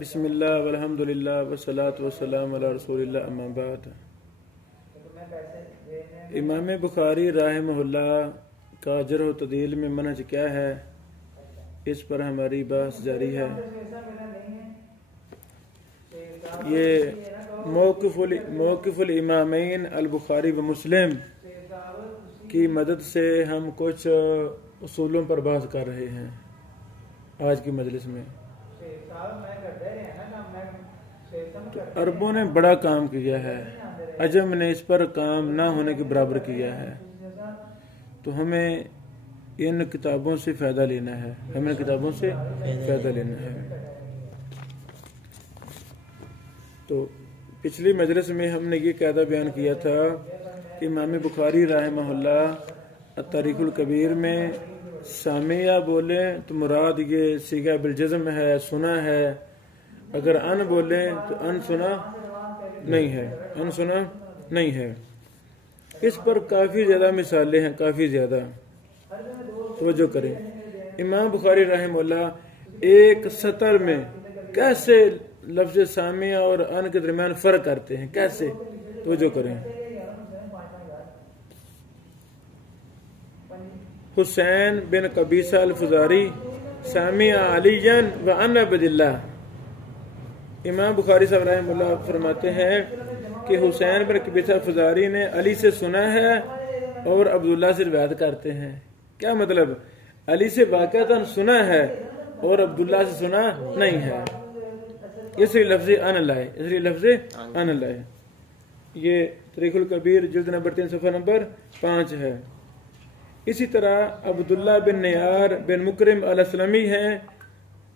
بسم اللہ والحمدللہ والصلاۃ والسلام علی رسول اللہ اما بعد۔ امام بخاری رحمہ اللہ کا جرح و تعدیل میں منہج کیا ہے، اس پر ہماری بحث جاری ہے۔ یہ موقف الامامین البخاری و مسلم کی مدد سے ہم کچھ اصولوں پر بحث کر رہے ہیں آج کی مجلس میں۔ تو عربوں نے بڑا کام کیا ہے، عجم نے اس پر کام نہ ہونے کے برابر کیا ہے، تو ہمیں ان کتابوں سے فائدہ لینا ہے، تو پچھلی مجلس میں ہم نے یہ قاعدہ بیان کیا تھا کہ امام بخاری رحمہ اللہ تاریخ الکبیر میں سامعہ بولے تو مراد یہ صیغہ بالجزم ہے، سنا ہے، اگر ان بولے تو ان سنا نہیں ہے۔ اس پر کافی زیادہ مثالیں ہیں، کافی زیادہ توجہ کریں۔ امام بخاری رحمہ اللہ ایک سطر میں کیسے لفظ سامعہ اور ان کے درمیان فرق کرتے ہیں، کیسے، توجہ کریں۔ حسین بن قبیصہ الفزاری سامع علیاً و ان عبداللہ، امام بخاری صاحب رحمہ اللہ فرماتے ہیں کہ حسین بن قبیصہ الفزاری نے علی سے سنا ہے اور عبداللہ سے روایت کرتے ہیں۔ کیا مطلب؟ علی سے واقعتاً سنا ہے اور عبداللہ سے سنا نہیں ہے، اس لیے لفظ ان لائے۔ یہ تاریخ الکبیر جلد نمبر 3 صفحہ نمبر 5 ہے۔ اسی طرح عبداللہ بن نیار بن مکرم الاسلمی ہیں،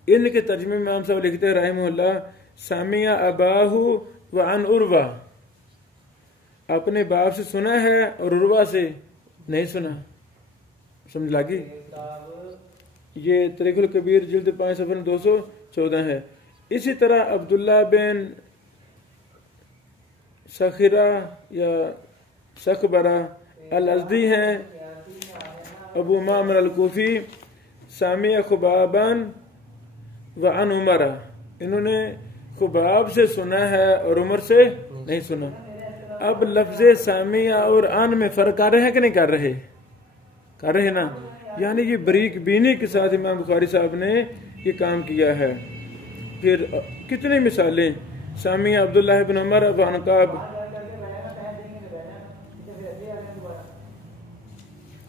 ان کے ترجمے میں امام صاحب لکھتے ہیں رحمہ اللہ سامع اباہ وعن عروہ، اپنے باپ سے سنا ہے اور عروہ سے نہیں سنا۔ سمجھ لگی؟ یہ تاریخ الکبیر جلد 5 صفحہ 214 ہے۔ اسی طرح عبداللہ بن سخرہ یا سخبرہ الازدی ہیں، ابو معمر الکوفی سامع خبابان وعن عمر، انہوں نے خباب سے سنا ہے اور عمر سے نہیں سنا۔ اب لفظ سامعہ اور ان میں فرق کر رہے ہیں کہ نہیں کر رہے نا؟ یعنی یہ بریک بینی کے ساتھ امام بخاری صاحب نے یہ کام کیا ہے۔ پھر کتنی مثالیں، سامع عبداللہ بن عمر وعن کعب،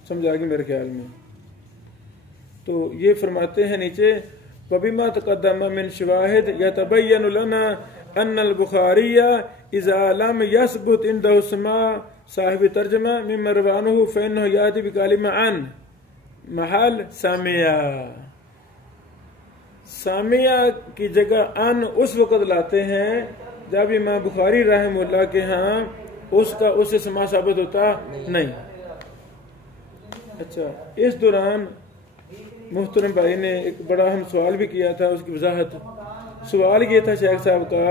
سمجھا گی میرے خیال میں۔ تو یہ فرماتے ہیں نیچے وَبِمَا تَقَدَّمَ مِنْ شَوَاهِدْ يَتَبَيَّنُ لَنَا أَنَّ الْبُخَارِيَّ إِذَا لَمْ يَثْبُتْ عِنْدَهُ اسْمُ صاحب ترجمہ مِمَّا روَى عَنْهُ فَإِنَّهُ يَأْتِي بِكَلِمَةٍ عَنْ محل سامعہ، سامعہ کی جگہ ان اس وقت لاتے ہیں جب امام بخاری رحمہ اللہ کے ہاں اس سے سماع ثابت ہوتا نہیں۔ اچھا، اس دوران محترم بھائی نے ایک بڑا اہم سوال بھی کیا تھا، اس کی وضاحت۔ سوال یہ تھا شیخ صاحب کا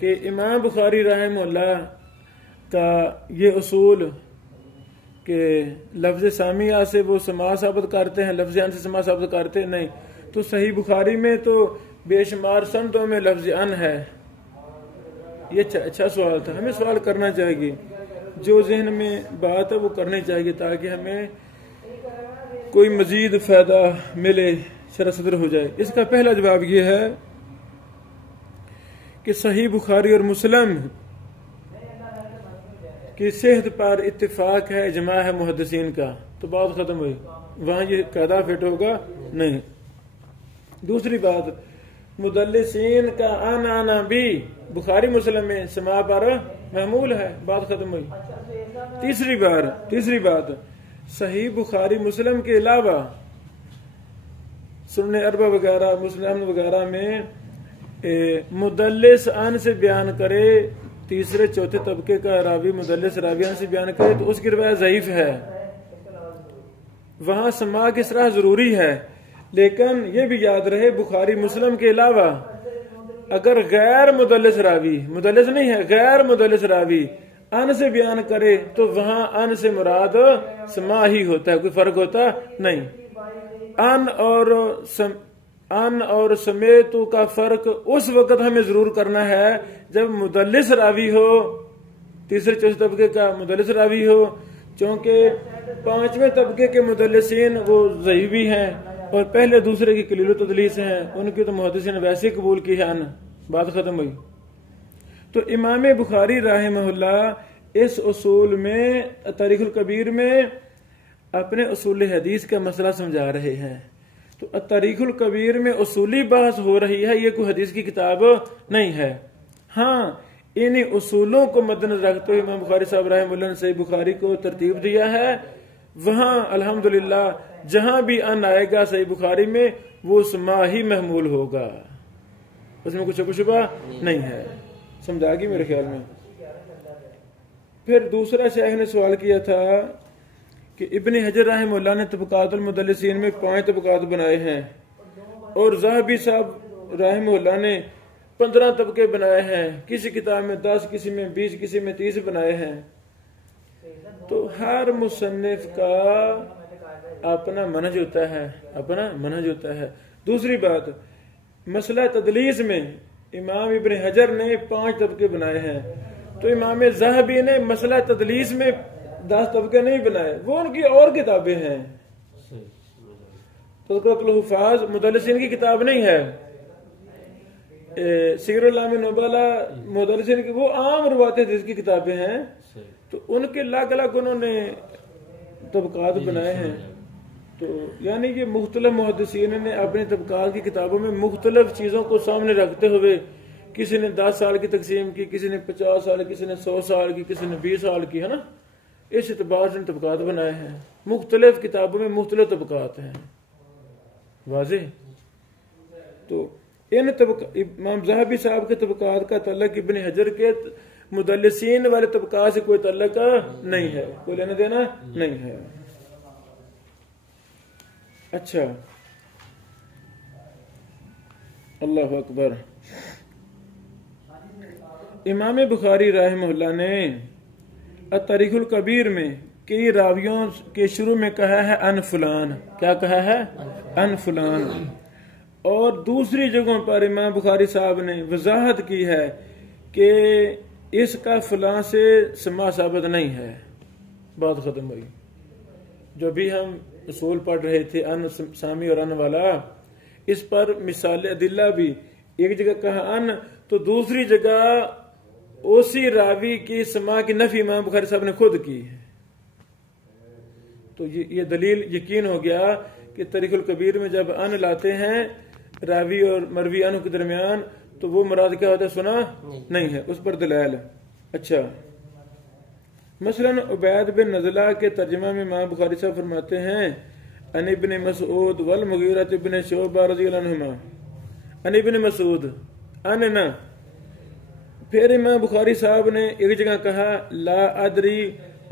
کہ امام بخاری رحمہ اللہ کا یہ اصول کہ لفظ سامعہ سے وہ سماع ثابت کرتے ہیں، لفظ ان سے سماع ثابت کرتے نہیں، تو صحیح بخاری میں تو بے شمار سندوں میں لفظ ان ہے۔ یہ اچھا سوال تھا، ہمیں سوال کرنا چاہیے، جو ذہن میں بات ہے وہ کرنی چاہیے تاکہ ہمیں کوئی مزید فائدہ ملے، شرح صدر ہو جائے۔ اس کا پہلا جواب یہ ہے کہ صحیح بخاری اور مسلم کی صحت پر اتفاق ہے، اجماع ہے محدثین کا، تو بات ختم ہوئی، وہاں یہ قاعدہ فٹ ہوگا نہیں۔ دوسری بات، مدلسین کا آنا بھی بخاری مسلم میں سماع پر محمول ہے، بات ختم ہوئی۔ تیسری بات، صحیح بخاری مسلم کے علاوہ سنن اربع وغیرہ، مسلم وغیرہ میں مدلس ان سے بیان کرے، تیسرے چوتھے طبقے کا راوی مدلس راویان سے بیان کرے تو اس کی روایت ضعیف ہے، وہاں سماع کی اصلاح ضروری ہے۔ لیکن یہ بھی یاد رہے بخاری مسلم کے علاوہ اگر غیر مدلس راوی، مدلس نہیں ہے، غیر مدلس راوی ان سے بیان کرے تو وہاں ان سے مراد سماع ہی ہوتا ہے، کوئی فرق ہوتا نہیں۔ ان اور ان اور سمیتو کا فرق اس وقت ہمیں ضرور کرنا ہے جب مدلس راوی ہو، تیسرے چوتھے طبقے کا مدلس راوی ہو، چونکہ پانچویں طبقے کے مدلسین وہ ضعیف بھی ہیں اور پہلے دوسرے کی قلیل تدلیس ہیں، ان کی تو محدثین نے ویسے قبول کی ہے، بات ختم ہوئی۔ تو امام بخاری رحمہ اللہ اس اصول میں تاریخ الکبیر میں اپنے اصول حدیث کا مسئلہ سمجھا رہے ہیں۔ تو تاریخ الکبیر میں اصولی بحث ہو رہی ہے، یہ کوئی حدیث کی کتاب نہیں ہے۔ ہاں انہی اصولوں کو مد نظر رکھتے ہوئے امام بخاری صاحب رحمہ اللہ نے صحیح بخاری کو ترتیب دیا ہے، وہاں الحمدللہ جہاں بھی ان آئے گا صحیح بخاری میں وہ سما ہی محمول ہوگا، اس میں کچھ شبہ نہیں ہے۔ سمجھا گی میرے خیال میں۔ پھر دوسرا شیخ نے سوال کیا تھا کہ ابن حجر رحمہ اللہ نے طبقات المدلسین میں 5 طبقات بنائے ہیں اور ذہبی صاحب رحمہ اللہ نے 15 طبقے بنائے ہیں، کسی کتاب میں 10، کسی میں 20، کسی میں 30 بنائے ہیں۔ تو ہر مصنف کا اپنا منہج ہوتا ہے، اپنا منہج ہوتا ہے۔ دوسری بات، مسئلہ تدلیس میں امام ابن حجر نے 5 طبقے بنائے ہیں، تو امام ذہبی نے مسئلہ تدلیس میں 10 طبقے نہیں بنائے، وہ ان کی اور کتابیں ہیں۔ تذکرۃ الحفاظ مدلسین کی کتاب نہیں ہے، سیر العلام نبلا مدلسین کی وہ عام روایت حدیث کی کتابیں ہیں، تو ان کے الگ الگ انہوں نے طبقات بنائے ہیں۔ تو یعنی کہ مختلف محدثین نے اپنی طبقات کی کتابوں میں مختلف چیزوں کو سامنے رکھتے ہوئے کسی نے 10 سال کی تقسیم کی، کسی نے 50 سال، کسی نے 100 سال کی، کسی نے 20 سال کی، ہے نا، اس اعتبار سے طبقات بنائے ہیں۔ مختلف کتابوں میں مختلف طبقات ہیں، واضح۔ تو ان امام ذہبی صاحب کے طبقات کا تعلق ابن حجر کے مدلسین والے طبقات سے کوئی تعلق نہیں ہے، کوئی لینا دینا نہیں ہے۔ اچھا، اللہ اکبر۔ امام بخاری رحمہ اللہ نے تاریخ الکبیر میں کئی راویوں کے شروع میں کہا ہے ان فلان، کیا کہا ہے؟ ان فلان۔ اور دوسری جگہوں پر امام بخاری صاحب نے وضاحت کی ہے کہ اس کا فلان سے سما ثابت نہیں ہے، بات ختم ہوئی۔ جو بھی ہم اصول پڑھ رہے تھے ان سامی اور ان والا، اس پر مثال ادلہ بھی، ایک جگہ کہا ان تو دوسری جگہ اسی راوی کی سما کی نفی امام بخاری صاحب نے خود کی ہے۔ تو یہ دلیل یقین ہو گیا کہ تاریخ الکبیر میں جب ان لاتے ہیں راوی اور مروی ان کے درمیان تو وہ مراد کیا ہوتا ہے؟ سنا نہیں ہے، اس پر دلائل۔ اچھا، مثلا عبید بن نزلہ کے ترجمہ میں امام بخاری صاحب فرماتے ہیں ان ابن مسعود والمغیرہ بن شعبہ رضی اللہ عنہما، ان ابن مسعود، ان نا۔ پھر امام بخاری صاحب نے ایک جگہ کہا لا ادری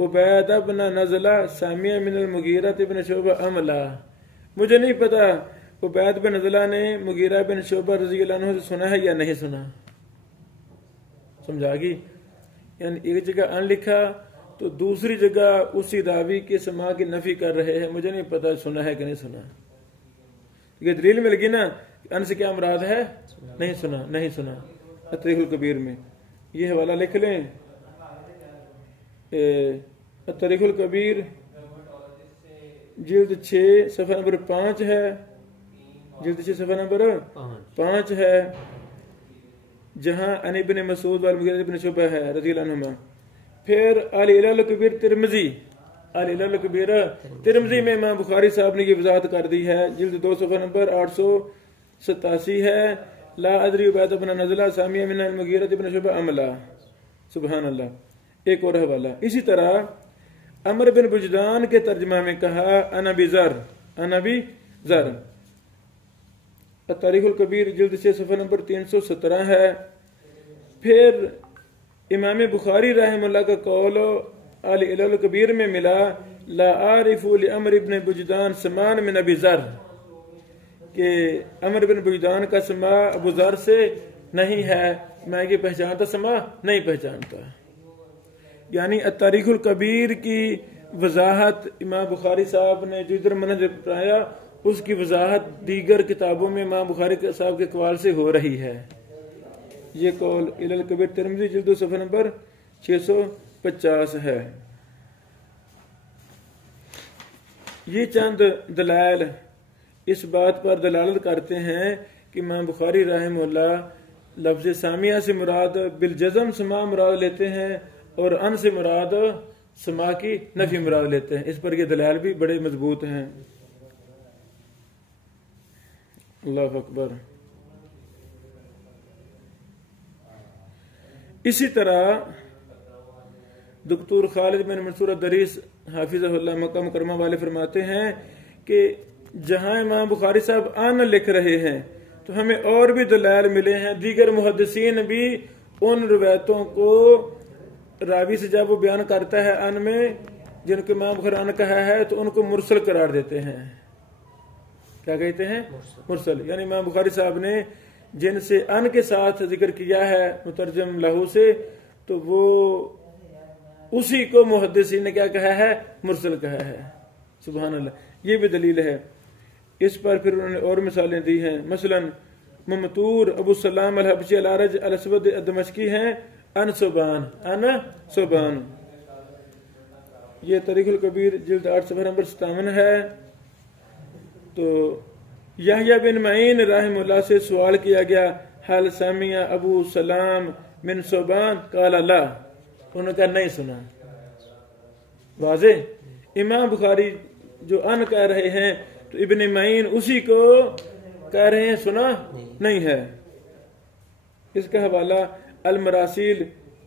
عبید بن نزلہ سامع من المغیرہ بن شعبہ ام لا، مجھے نہیں پتا عبید بن نزلہ نے مغیرہ بن شعبہ رضی اللہ عنہ سے سنا ہے یا نہیں سنا۔ سمجھا گی؟ یعنی ایک جگہ ان لکھا تو دوسری جگہ اسی راوی کے سما کی نفی کر رہے ہیں، مجھے نہیں پتا سنا ہے کہ نہیں سنا۔ یہ دلیل مل گئی نا، ان سے کیا مراد ہے؟ نہیں سنا، نہیں سنا۔ تاریخ الکبیر میں یہ حوالہ لکھ لیں، تاریخ الکبیر جلد 6 صفحہ نمبر 5 ہے، جلد 6 صفحہ نمبر 5 ہے، جہاں ان ابن مسعود والمغیرہ بن شعبہ ہے رضی اللہ عنہما۔ پھر العلل الکبیر ترمذی، العلل الکبیر ترمذی میں امام بخاری صاحب نے یہ وضاحت کر دی ہے، جلد 2 صفحہ نمبر 887 ہے، لا ادری عبید بن نزلہ سامع من المغیرہ بن شعبہ ام لا۔ سبحان اللہ۔ ایک اور حوالہ اسی طرح عمر بن بجدان کے ترجمہ میں کہا انا ابی ذر، انا ابی ذر۔ تاریخ الکبیر جلد 6 صفحہ نمبر 317 ہے۔ پھر امام بخاری رحمہ اللہ کا قول العلل الکبیر میں ملا لا عارف لعمر بن بجدان سمان من ابی ذر، کہ عمر بن بجدان کا سما ابو ذر سے نہیں ہے، میں یہ پہچانتا سما نہیں پہچانتا۔ یعنی تاریخ الکبیر کی وضاحت امام بخاری صاحب نے جو ادھر منہج اپنایا اس کی وضاحت دیگر کتابوں میں امام بخاری صاحب کے اقوال سے ہو رہی ہے۔ یہ قول علل کبیر ترمذی جلد صفحہ نمبر 650 ہے۔ یہ چند دلائل اس بات پر دلالت کرتے ہیں کہ امام بخاری رحمہ اللہ لفظ سامعہ سے مراد بالجزم سماع مراد لیتے ہیں اور ان سے مراد سماع کی نفی مراد لیتے ہیں۔ اس پر یہ دلائل بھی بڑے مضبوط ہیں۔ اللہ اکبر۔ اسی طرح دکتور خالد بن منصور الدریس حافظہ اللہ مکہ مکرمہ والے فرماتے ہیں کہ جہاں امام بخاری صاحب ان لکھ رہے ہیں تو ہمیں اور بھی دلائل ملے ہیں۔ دیگر محدثین بھی ان روایتوں کو راوی سے جب وہ بیان کرتا ہے ان میں جن کو امام بخاری ان کہا ہے تو ان کو مرسل قرار دیتے ہیں۔ کیا کہتے ہیں؟ مرسل۔ یعنی امام بخاری صاحب نے جن سے ان کے ساتھ ذکر کیا ہے مترجم لہو سے، تو وہ اسی کو محدثین نے کیا کہا ہے؟ مرسل کہا ہے۔ سبحان اللہ۔ یہ بھی دلیل ہے۔ اس پر پھر انہوں نے اور مثالیں دی ہیں۔ مثلا ممتور ابو السلام الحبشی الارج الاسود الدمشقی ہیں ان صبان۔ یہ تاریخ الکبیر جلد 8 صفحہ نمبر 57 ہے۔ تو یحییٰ بن معین رحمہ اللہ سے سوال کیا گیا حل سمع ابو سلام من صبان قال لا، انہوں نے کہا نہیں سنا۔ واضح۔ امام بخاری جو ان کہہ رہے ہیں تو ابن معین اسی کو کہہ رہے ہیں سنا نہیں ہے۔ اس کا حوالہ المراسیل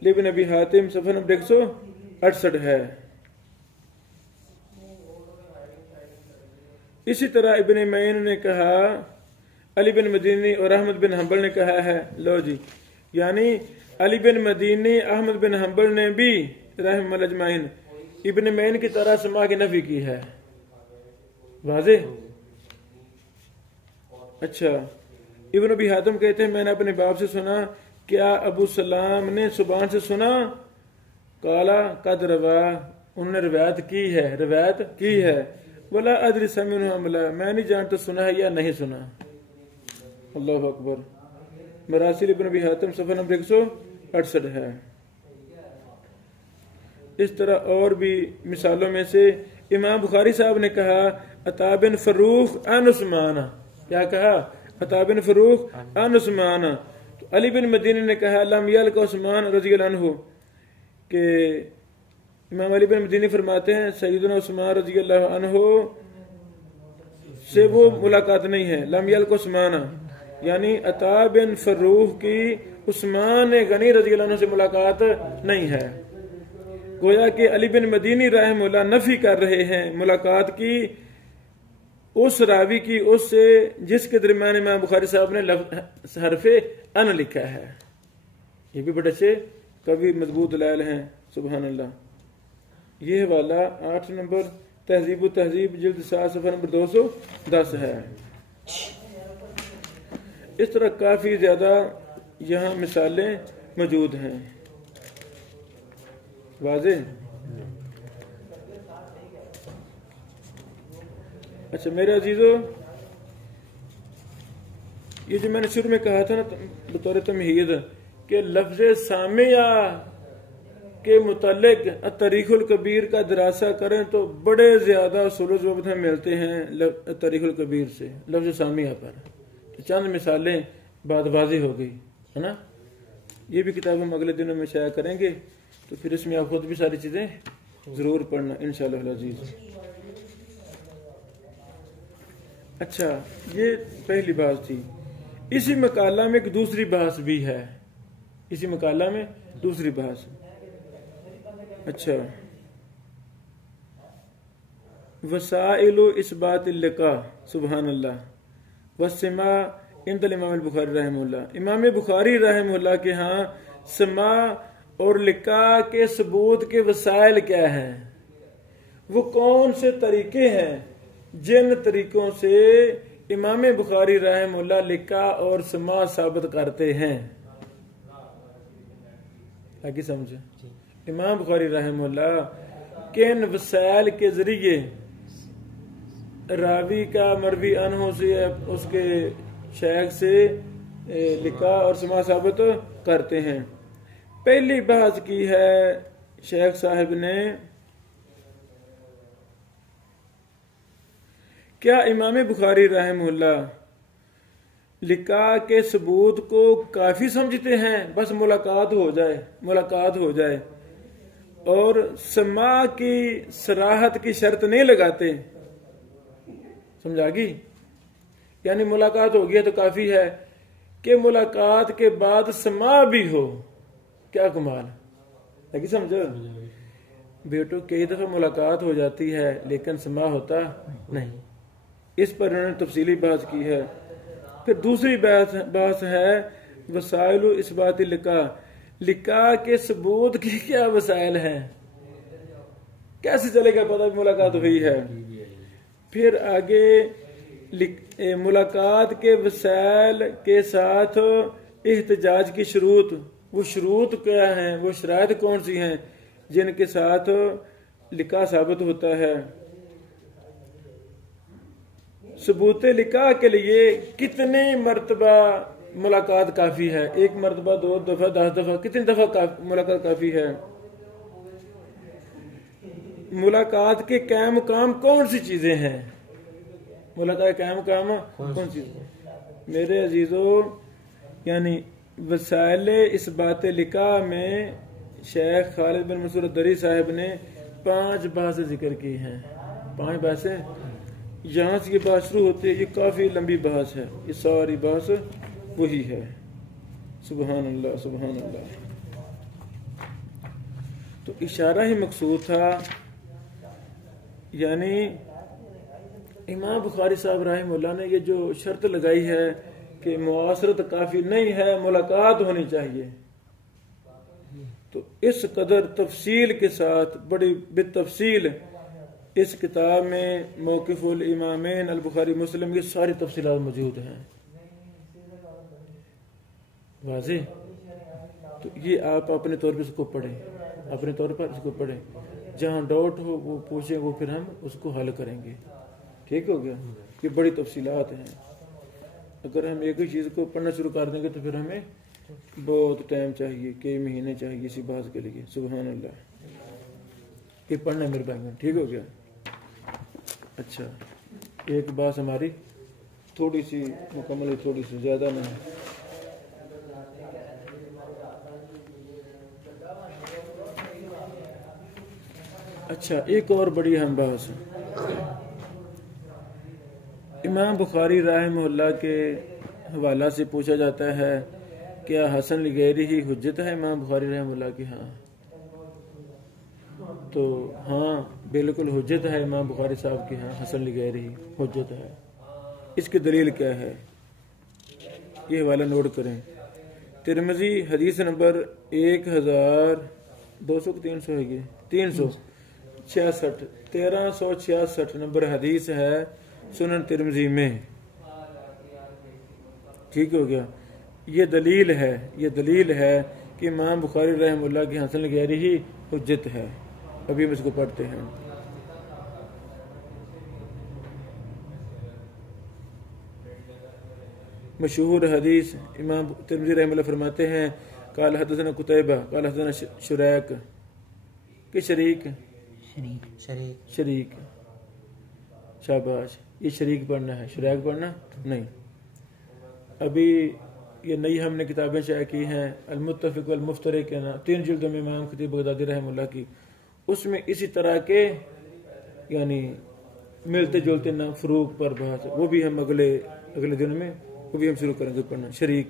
لابن ابی حاتم صفحہ نمبر 168 ہے۔ اسی طرح ابن معین نے کہا علی بن مدینی اور احمد بن حنبل نے کہا ہے، لو جی، یعنی علی بن مدینی احمد بن حنبل نے بھی رحم اللہ اجمعین ابن معین کی طرح سماع کی نفی کی ہے۔ واضح۔ اچھا، ابن ابی حاتم کہتے ہیں میں نے اپنے باپ سے سنا، کیا ابو سلام نے زبان سے سنا؟ کالا قد روا، انہوں نے روایت کی ہے۔ ولا ادری سمعہ ام لا، میں نہیں جانتا سنا ہے یا نہیں سنا۔ اللہ اکبر۔ مراسل ابن ابی حاتم صفحہ نمبر 168 ہے۔ اس طرح اور بھی مثالوں میں سے امام بخاری صاحب نے کہا عطا بن فروخ ان عثمان، کیا کہا؟ عطا بن فروخ ان عثمان۔ تو علی بن مدینی نے کہا لم یلق عثمان رضی اللہ عنہ، کہ امام علی بن مدینی فرماتے ہیں سیدنا عثمان رضی اللہ عنہ سے وہ ملاقات نہیں ہے۔ لم یلق عثمان یعنی عطا بن فروخ کی عثمان غنی رضی اللہ عنہ سے ملاقات نہیں ہے۔ گویا کہ علی بن مدینی رحمہ اللہ نفی کر رہے ہیں ملاقات کی اس راوی کی اس سے جس کے درمیان امام بخاری صاحب نے حرف ان لکھا ہے۔ یہ بھی بڑے سے کبھی مضبوط دلائل ہیں۔ سبحان اللہ۔ یہ حوالہ 8 نمبر تہذیب و تہذیب جلد 7 صفحہ نمبر 210 ہے۔ اس طرح کافی زیادہ یہاں مثالیں موجود ہیں۔ واضح۔ اچھا میرے عزیزو، یہ جو میں نے شروع میں کہا تھا نا بطور تمہید کہ لفظ سامعہ کے متعلق تاریخ الکبیر کا دراسہ کریں تو بڑے زیادہ اصول و ضوابط ہمیں ملتے ہیں تاریخ الکبیر سے لفظ سامعہ پر۔ تو چند مثالیں بات واضح ہو گئی ہے نا۔ یہ بھی کتاب ہم اگلے دنوں میں شائع کریں گے، تو پھر اس میں آپ خود بھی ساری چیزیں ضرور پڑھنا انشاءاللہ العزیز۔ اچھا، یہ پہلی بات تھی۔ اسی مقالہ میں ایک دوسری بحث بھی ہے، اسی مقالہ میں دوسری بحث۔ اچھا، وسائل اثبات اللقاء، سبحان اللہ، والسماع عند الامام البخاری رحمہ اللہ۔ امام بخاری رحمہ اللہ کے ہاں سماع اور لقاء کے ثبوت کے وسائل کیا ہیں؟ وہ کون سے طریقے ہیں جن طریقوں سے امام بخاری رحمہ اللہ لقاء اور سماع ثابت کرتے ہیں؟ آگے سمجھے، امام بخاری رحمہ اللہ کن وسائل کے ذریعے راوی کا مروی عنہ سے اس کے شیخ سے لکھا اور سما ثابت کرتے ہیں۔ پہلی بحث کی ہے شیخ صاحب نے، کیا امام بخاری رحمہ اللہ لکھا کے ثبوت کو کافی سمجھتے ہیں، بس ملاقات ہو جائے اور سماع کی صراحت کی شرط نہیں لگاتے؟ سمجھا گی؟ یعنی ملاقات ہو گیا تو کافی ہے کہ ملاقات کے بعد سماع بھی ہو۔ کیا کمال ہے، سمجھو بیٹو، کئی دفعہ ملاقات ہو جاتی ہے لیکن سماع ہوتا نہیں۔ اس پر انہوں نے تفصیلی بحث کی ہے۔ پھر دوسری بحث ہے وسائل اثبات لکھا کے ثبوت کی کیا وسائل ہیں، کیسے چلے گا پتہ ملاقات ہوئی ہے۔ پھر آگے ملاقات کے وسائل کے ساتھ احتجاج کی شروط، وہ شروط کیا ہیں، وہ شرائط کون سی ہیں جن کے ساتھ لکھا ثابت ہوتا ہے۔ ثبوت لکھا کے لیے کتنی مرتبہ ملاقات کافی ہے؟ 1 مرتبہ، 2 دفعہ، 10 دفعہ، کتنی دفعہ ملاقات کافی ہے؟ ملاقات کے قائم مقام کون سی چیزیں ہیں؟ ملاقات قائم مقام کون سی؟ میرے عزیزو، یعنی وسائل اثبات لکھا میں شیخ خالد بن منصور الدری صاحب نے 5 بحث ذکر کی ہیں۔ 5 بحثیں، یہاں سے یہ بحث شروع ہوتی ہے، یہ کافی لمبی بحث ہے، یہ ساری بحث وہی ہے۔ سبحان اللہ سبحان اللہ۔ تو اشارہ ہی مقصود تھا، یعنی امام بخاری صاحب رحمہ اللہ نے یہ جو شرط لگائی ہے کہ معاصرت کافی نہیں ہے، ملاقات ہونی چاہیے، تو اس قدر تفصیل کے ساتھ بڑی بالتفصیل اس کتاب میں موقف الامامین البخاری مسلم کی ساری تفصیلات موجود ہیں۔ واضح؟ تو یہ آپ اپنے طور پر اس کو پڑھیں، اپنے طور پر اس کو پڑھیں، جہاں ڈاؤٹ ہو وہ پوچھیں، وہ پھر ہم اس کو حل کریں گے۔ ٹھیک ہو گیا؟ یہ بڑی تفصیلات ہیں، اگر ہم ایک ہی چیز کو پڑھنا شروع کر دیں گے تو پھر ہمیں بہت ٹائم چاہیے، کئی مہینے چاہیے اسی بات کے لیے۔ سبحان اللہ، یہ پڑھنا ہے میرے بھائی میں۔ ٹھیک ہو گیا؟ اچھا، ایک بات ہماری تھوڑی سی مکمل ہے، تھوڑی سی زیادہ نہیں۔ اچھا، ایک اور بڑی اہم بات، امام بخاری رحمہ اللہ کے حوالہ سے پوچھا جاتا ہے کیا حسن لغیری ہی حجت ہے امام بخاری رحمہ اللہ کی؟ ہاں، تو ہاں بالکل حجت ہے امام بخاری صاحب کی، ہاں حسن لغیری ہی حجت ہے۔ اس کی دلیل کیا ہے؟ یہ حوالہ نوٹ کریں، ترمذی حدیث نمبر 1200 ہے، گی 366 1366 نمبر حدیث ہے سنن ترمذی میں۔ ٹھیک ہو گیا؟ یہ دلیل ہے کہ امام بخاری رحمہ اللہ کی حسن لغیری ہی حجت ہے۔ ابھی ہم اس کو پڑھتے ہیں۔ مشہور حدیث امام ترمذی رحمہ اللہ فرماتے ہیں قال حدثنا قتیبہ قال حدثنا شریک، کہ شریک شاباش، یہ شریک پڑھنا ہے، شریک پڑھنا نہیں۔ ابھی یہ نئی ہم نے کتابیں شائع کی ہیں، المتفق والمفترق کے 3 جلدوں میں امام خطیب بغدادی رحمہ اللہ کی، اس میں اسی طرح کے یعنی ملتے جلتے نہ فروق پر بحث، وہ بھی ہم اگلے دن میں وہ بھی ہم شروع کریں گے پڑھنا۔ شریک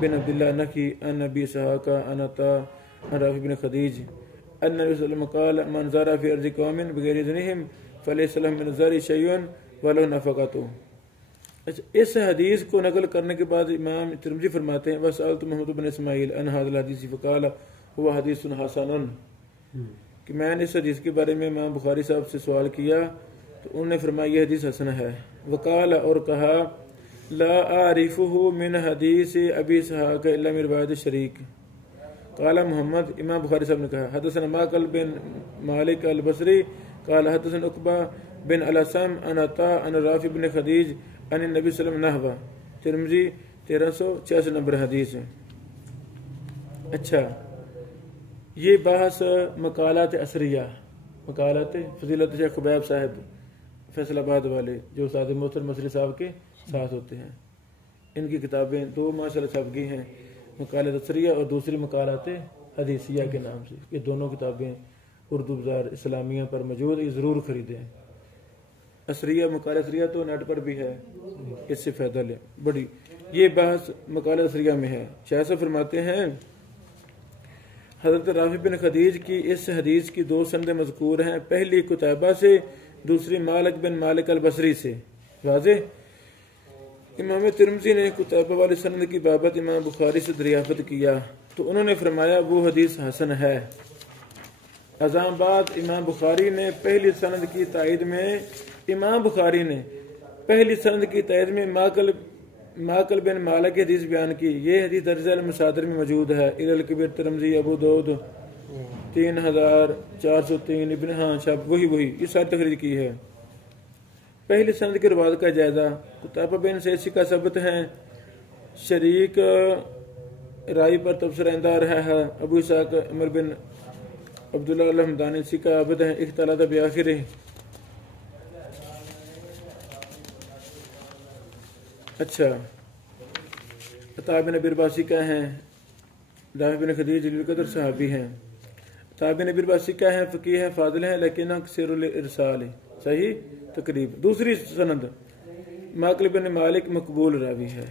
بن عبداللہ نکی ان نبی صحاقہ ان عطا ان رافع بن خدیج ان نبی صلی اللہ علیہ وسلم قال من زارع فی ارض قوم بغیر اذنہم فلیس لہ من الزرع شیء ولہ نفقۃ۔ اچھا، اس حدیث کو نقل کرنے کے بعد امام ترمذی فرماتے ہیں وسألت محمد بن اسماعیل ان ھذا الحدیث فقال هو حدیث حسن، کہ میں نے اس حدیث کے بارے میں امام بخاری صاحب سے سوال کیا تو انہوں نے فرمایا یہ حدیث حسن ہے۔ وقال، اور کہا لا اعرفه من حدیث ابی اسحاق الا من روایت شریک۔ قال محمد، امام بخاری صاحب نے کہا حدثنا ماقل بن مالک البصری قال حدثنا عقبہ بن الاسم عن عطاء عن رافع بن خدیج عن النبی صلی اللہ علیہ وسلم نحو. ترمذی 1386 نمبر حدیث ہے. اچھا، یہ بحث مقالات اثریہ، مقالات فضیلت شیخ خبیب صاحب فیصل آباد والے جو استاد محترم مصری صاحب کے ساتھ ہوتے ہیں، ان کی کتابیں دو ماشاءاللہ چھپ گئی ہیں، مقالات اثریہ اور دوسری مقالات حدیثیہ کے نام سے. یہ دونوں کتابیں اردو بازار اسلامیہ پر موجود، یہ ضرور خریدیں. اثریہ مقالہ اثریہ تو نیٹ پر بھی ہے، اس سے فائدہ لیں. بڑی یہ بحث مقالہ اثریہ میں ہے. شاہ صاحب فرماتے ہیں حضرت رافع بن خدیج کی اس حدیث کی دو سندیں مذکور ہیں، پہلی قتیبہ سے، دوسری مالک بن مالک البصری سے. واضح. امام ترمذی نے قتیبہ والی سند کی بابت امام بخاری سے دریافت کیا تو انہوں نے فرمایا وہ حدیث حسن ہے. ازاں بعد امام بخاری نے پہلی سند کی تائید میں ماقل بن مالک کی حدیث بیان کی. یہ حدیث درج المصادر میں موجود ہے. الکبیر ترمذی ابو داؤد 3403 ابن شاب وہی یہ ساری تخریج کی ہے. پہلی سند کی روایت کا جائزہ. قتیبہ بن سعید ثقہ ثبت ہیں، شریک رائی پر تبصرہ اندار ہے. ابو اسحاق عمر بن عبداللہ الحمدانی ثقہ عبد ہیں، اختلاط بآخر. اچھا، عطاء بن ابی رباح ثقہ ہیں، رافع بن خدیج جلیل القدر صحابی ہیں. عطاء بن ابی رباح ثقہ ہیں، فقیہ ہیں، فاضل ہیں، لیکن کثیر الارسال صحیح تقریب. دوسری سند ماقل بن مالک مقبول راوی ہے،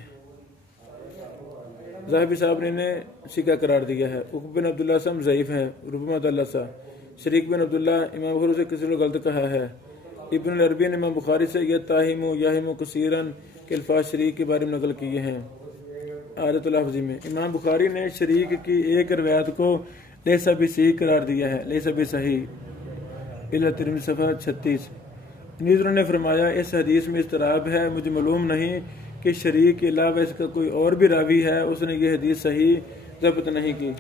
ذہبی صاحب نے انہیں ثقہ قرار دیا ہے. عقبہ بن عبداللہ سم ضعیف ہیں، ربما دلسا. شریک بن عبداللہ امام بخاری سے کثیر غلط کہا ہے. ابن العربی نے امام بخاری سے یاہم کثیرن کے الفاظ شریک کے بارے میں نقل کیے ہیں عادت الحفظی میں. امام بخاری نے شریک کی ایک روایت کو لیسا بھی صحیح قرار دیا ہے، لیسا بھی صحیح الا ترمذی صفحہ 36. نیز نے فرمایا اس حدیث میں اضطراب ہے، مجھے معلوم نہیں کہ شریک کے علاوہ اس کا کوئی اور بھی راوی ہے، اس نے یہ حدیث صحیح ضبط نہیں کی.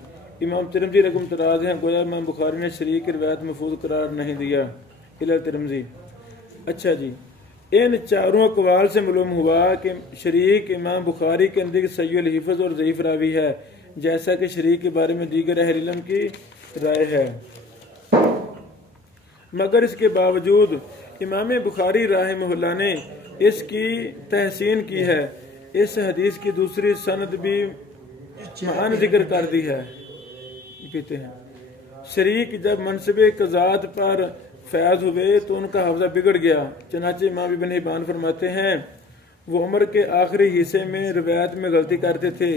امام ترمذی رقم تراز ہیں، گویا امام بخاری نے شریک کی روایت محفوظ قرار نہیں دیا الا ترمذی. اچھا جی، ان چاروں اقوال سے معلوم ہوا کہ شریک امام بخاری کے اندر صحیح الحفظ اور ضعیف راوی ہے، جیسا کہ شریک کے بارے میں دیگر اہل علم کی رائے ہے. مگر اس کے باوجود امام بخاری رحمہ اللہ نے اس کی تحسین کی ہے. اس حدیث کی دوسری سند بھی معان ذکر کر دی ہے. پیتے ہیں شریک جب منصب قضات پر فیاض ہوئے تو ان کا حافظہ بگڑ گیا. چنانچہ امام ابن حبان فرماتے ہیں وہ عمر کے آخری حصے میں روایت میں غلطی کرتے تھے،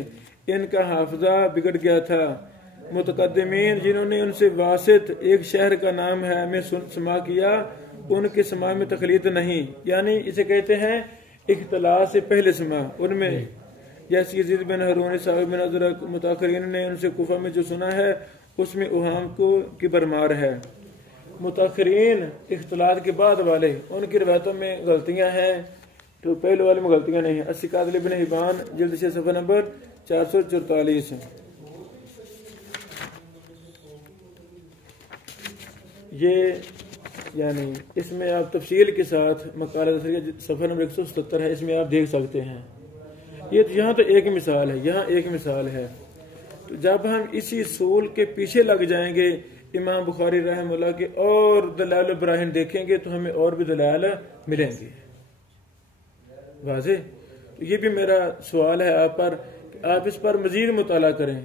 ان کا حافظہ بگڑ گیا تھا. متقدمین جنہوں نے ان سے واسط ایک شہر کا نام ہے میں سما کیا، ان کے سما میں تخلیط نہیں، یعنی اسے کہتے ہیں اختلاط سے پہلے سما. ان میں جیسے یزید بن ہارون صاحب بن ازرق، متاخرین نے ان سے کوفہ میں جو سنا ہے اس میں اوہام کی برمار ہے. متاخرین اختلاط کے بعد والے ان کی روایتوں میں غلطیاں ہیں، تو پہلے والے میں غلطیاں نہیں ہیں. الثقات ابن حبان جلد 6 صفحہ نمبر 444. یہ یعنی اس میں آپ تفصیل کے ساتھ مقالہ صفحہ نمبر 177 ہے، اس میں آپ دیکھ سکتے ہیں. یہ یہاں تو ایک مثال ہے، یہاں ایک مثال ہے. تو جب ہم اسی اصول کے پیچھے لگ جائیں گے امام بخاری رحمہ اللہ کے اور دلائل ابراہیم دیکھیں گے تو ہمیں اور بھی دلائل ملیں گے. واضح. تو یہ بھی میرا سوال ہے آپ پر کہ آپ اس پر مزید مطالعہ کریں.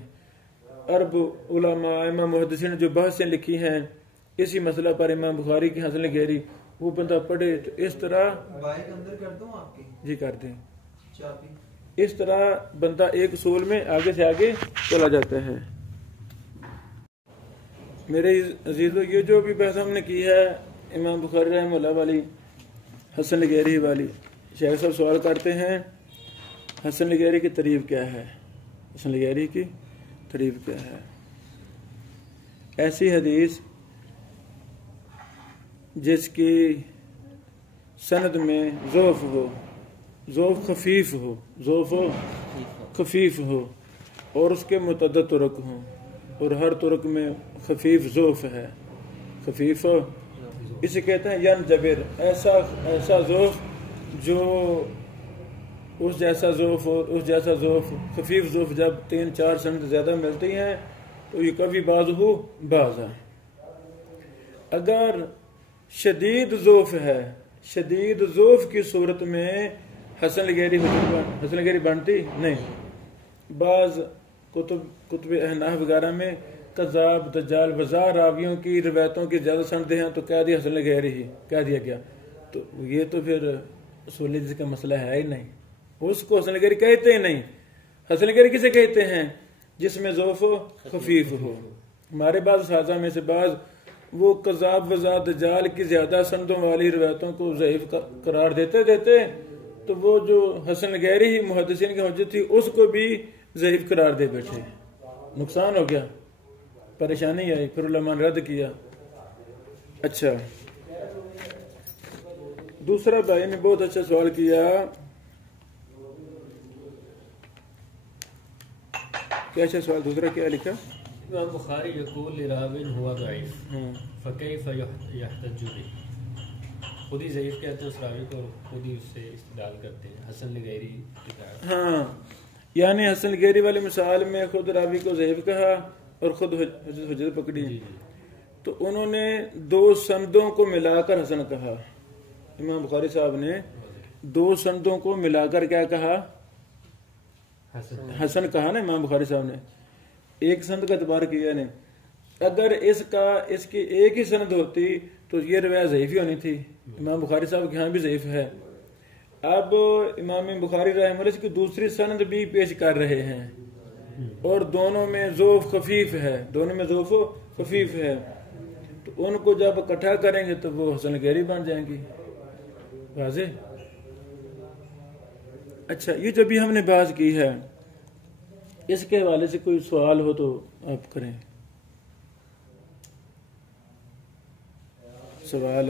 عرب علماء امام محدثین نے جو بحثیں لکھی ہیں اسی مسئلہ پر امام بخاری کی حسن گہری، وہ بندہ پڑھے تو اس طرح بائک اندر کر دوں آپ کی جی کر دیں. چابی. اس طرح بندہ ایک اصول میں آگے سے آگے چلا جاتا ہے. میرے عزیزو، یہ جو بھی بحث ہم نے کی ہے امام بخاری رحمہ اللہ والی، حسن گہری والی، شیخ صاحب سوال کرتے ہیں حسن گہری کی تعریف کیا ہے؟ حسن گہری کی تعریف کیا ہے؟ ایسی حدیث جس کی سند میں ضعف ہو، ضعف خفیف ہو اور اس کے متعدد طرق ہوں، اور ہر طرق میں خفیف ضعف ہے، خفیف اسے کہتے ہیں ین جبر، ایسا ذوف جو اس جیسا ذوف خفیف ذوف جب 3-4 سند زیادہ ملتی ہیں تو یہ کبھی بعض ہو بعض ہے۔ اگر شدید ذوف ہے، شدید ذوف کی صورت میں حسن لغیری بنتی نہیں۔ بعض کتب احناف وغیرہ میں کذاب، دجال، وزار راویوں کی روایتوں کی زیادہ سندیں ہیں تو کہہ دیا حسن لغیری ہی کہہ دیا گیا، تو یہ تو پھر اصولی جس کا مسئلہ ہے ہی نہیں، اس کو حسن لغیری کہتے ہی نہیں۔ حسن لغیری کسے کہتے ہیں؟ جس میں ذوف خفیف ہو۔ ہمارے بعض اساتذہ میں سے بعض وہ کذاب، وزار، دجال کی زیادہ سندوں والی روایتوں کو ضعیف قرار دیتے تو وہ جو حسن لغیری ہی محدثین کی حجت تھی اس کو بھی ضعیف قرار دے بیٹھے، نقصان ہو گیا، پریشانی آئی، پھر علماء نے رد کیا۔ اچھا، دوسرا بھائی نے بہت اچھا سوال کیا، کیا اچھا سوال دوسرا کیا لکھا؟ امام بخاری یقول لراوین ہوا ضعیف فکیف یحتج بہ، خود ہی ضعیف کہتے ہیں اس راوی کو اور خود ہی اس سے استدلال کرتے ہیں۔ حسن لغیری، ہاں، یعنی حسن لغیری والی مثال میں خود راوی کو ضعیف کہا اور خود حجت پکڑی، تو انہوں نے 2 سندوں کو ملا کر حسن کہا۔ امام بخاری صاحب نے 2 سندوں کو ملا کر کیا کہا؟ حسن کہا نا امام بخاری صاحب نے، ایک سند کا اعتبار کیا نہیں۔ اگر اس کی ایک ہی سند ہوتی تو یہ روایت ضعیف ہی ہونی تھی، امام بخاری صاحب کے ہاں بھی ضعیف ہے۔ اب امام بخاری رحمہ اللہ اس کی دوسری سند بھی پیش کر رہے ہیں اور دونوں میں ذوف خفیف ہے، تو ان کو جب اکٹھا کریں گے تو وہ حسن لغیری بن جائیں گی، واضح۔ اچھا، یہ جو بھی ہم نے بات کی ہے اس کے حوالے سے کوئی سوال ہو تو آپ کریں۔ سوال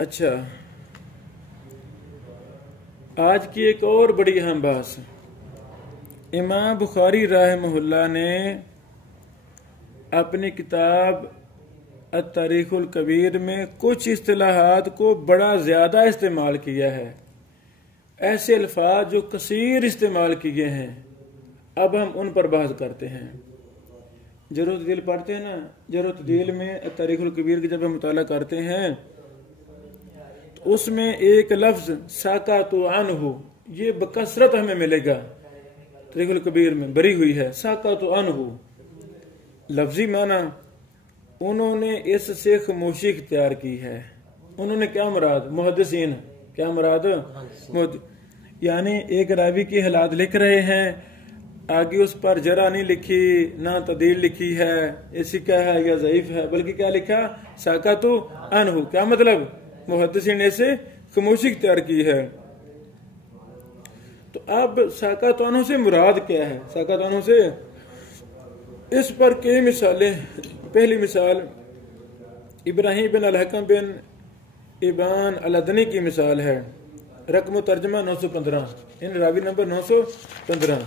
اچھا، آج کی ایک اور بڑی اہم بات، امام بخاری رحمہ اللہ نے اپنی کتاب التاریخ الکبیر میں کچھ اصطلاحات کو بڑا زیادہ استعمال کیا ہے، ایسے الفاظ جو کثیر استعمال کیے ہیں۔ اب ہم ان پر بحث کرتے ہیں۔ جرح و تعدیل پڑھتے ہیں نا، جرح و تعدیل میں التاریخ الکبیر کی جب ہم مطالعہ کرتے ہیں تو اس میں ایک لفظ ساکات عنہ، یہ بکثرت ہمیں ملے گا تاریخ الکبیر میں، بری ہوئی ہے، ساکات عنہ لفظی معنی، انہوں نے اس سے خاموشی اختیار کی ہے۔ انہوں نے کیا مراد؟ محدثین کیا مراد؟ یعنی ایک راوی کی حالات لکھ رہے ہیں، آگے اس پر جرح نہیں لکھی، نہ تعدیل لکھی ہے، اسی کا ہے یا ضعیف ہے، بلکہ کیا لکھا؟ ساکات عنہ۔ کیا مطلب؟ محدثین نے اسے خاموشی اختیار کی ہے۔ تو اب ساکات عنہ سے مراد کیا ہے؟ ساکات عنہ سے اس پر کئی مثالیں۔ پہلی مثال ابراہیم بن الحکم بن ابان الادنی کی مثال ہے، رقم و ترجمہ 915، ان راوی نمبر 915۔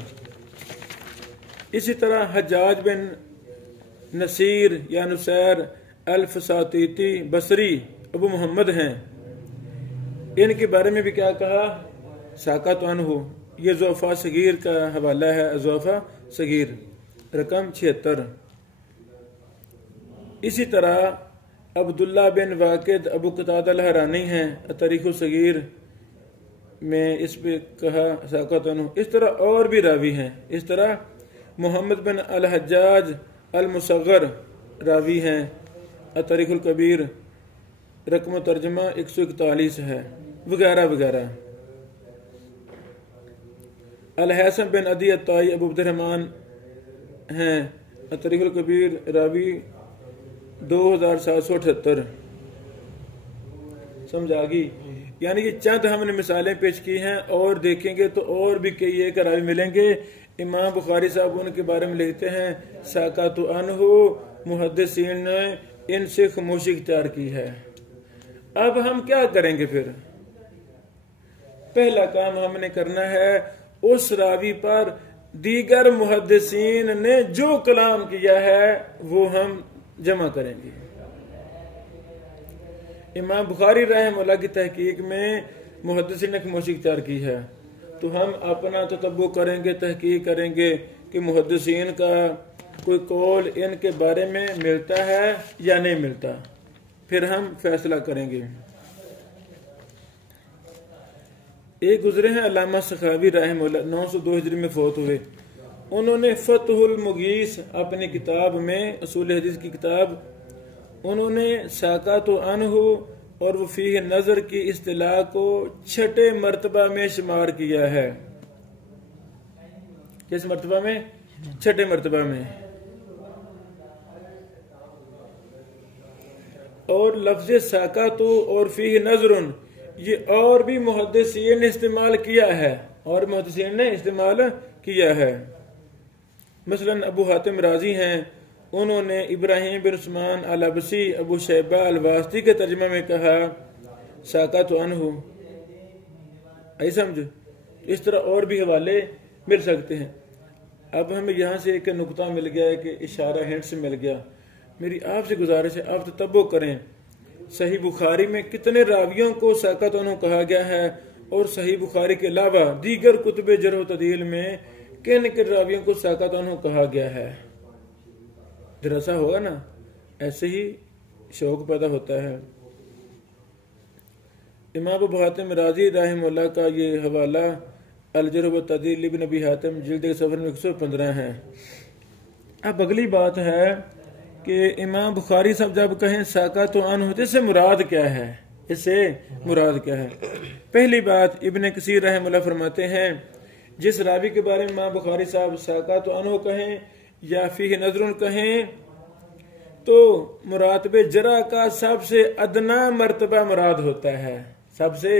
اسی طرح حجاج بن نصیر یا نصیر الفساتیتی بصری ابو محمد ہیں، ان کے بارے میں بھی کیا کہا؟ ساکات عنہ۔ یہ ضعفاء صغیر کا حوالہ ہے، ضعفاء صغیر رقم 76۔ اسی طرح عبداللہ بن واقد ابو قتادہ الحرانی ہیں، تاریخ الصغیر میں اس پہ کہا ساکات عنہ۔ اس طرح اور بھی راوی ہیں، اس طرح محمد بن الحجاج المصغر راوی ہیں، تاریخ الکبیر رقم و ترجمہ 141 ہے، وغیرہ وغیرہ۔ الحسن بن عدی الطائی ابو عبد الرحمن ہیں، تاریخ الکبیر راوی 2778۔ سمجھ آگی؟ یعنی کہ چند ہم نے مثالیں پیش کی ہیں، اور دیکھیں گے تو اور بھی کئی ایک راوی ملیں گے۔ امام بخاری صاحب ان کے بارے میں لکھتے ہیں ساکات عنہ، محدثین نے ان سے خاموشی اختیار کی ہے۔ اب ہم کیا کریں گے پھر؟ پہلا کام ہم نے کرنا ہے اس راوی پر دیگر محدثین نے جو کلام کیا ہے وہ ہم جمع کریں گے۔ امام بخاری رحمہ اللہ کی تحقیق میں محدثین نے خاموشی اختیار کی ہے، تو ہم اپنا تتبع کریں گے، تحقیق کریں گے کہ محدثین کا کوئی قول ان کے بارے میں ملتا ہے یا نہیں ملتا، پھر ہم فیصلہ کریں گے۔ ایک گزرے ہیں علامہ سخاوی رحمہ اللہ، 902 ہجری میں فوت ہوئے، انہوں نے فتح المغیث اپنی کتاب میں، اصول حدیث کی کتاب، انہوں نے ساکات عنہ اور وفیہ نظر کی اصطلاح کو 6 مرتبہ میں شمار کیا ہے۔ کس مرتبہ میں؟ 6 مرتبہ میں۔ اور لفظ ساکات اور فیہ نظر یہ اور بھی محدثین نے استعمال کیا ہے، اور محدثین نے استعمال کیا ہے۔ مثلا ابو حاتم رازی ہیں، انہوں نے ابراہیم بن عثمان العبسی ابو شیبہ الواسطی کے ترجمہ میں کہا ساکات عنہ۔ آئی سمجھ؟ اس طرح اور بھی حوالے مل سکتے ہیں۔ اب ہمیں یہاں سے ایک نقطہ مل گیا ہے کہ اشارہ ہنٹ سے مل گیا۔ میری آپ سے گزارش ہے آپ تتبع کریں، صحیح بخاری میں کتنے راویوں کو ساکات عنہ کہا گیا ہے، اور صحیح بخاری کے علاوہ دیگر کتب جرح و تعدیل میں کن کن راویوں کو ساکات عنہ کہا گیا ہے۔ دراسہ ہوگا نا، ایسے ہی شوق پیدا ہوتا ہے۔ امام ابو حاتم رازی رحمہ اللہ کا یہ حوالہ الجرح و تعدیل ابن ابی حاتم جلد صفحہ 115 ہے۔ اب اگلی بات ہے کہ امام بخاری صاحب جب کہیں ساکات عنہ اس سے مراد کیا ہے، اس سے مراد کیا ہے؟ پہلی بات ابن کثیر رحمہ اللہ فرماتے ہیں جس راوی کے بارے میں امام بخاری صاحب ساکات عنہ کہیں یا فیہ نظر کہیں تو مراتب جرح کا سب سے ادنا مرتبہ مراد ہوتا ہے، سب سے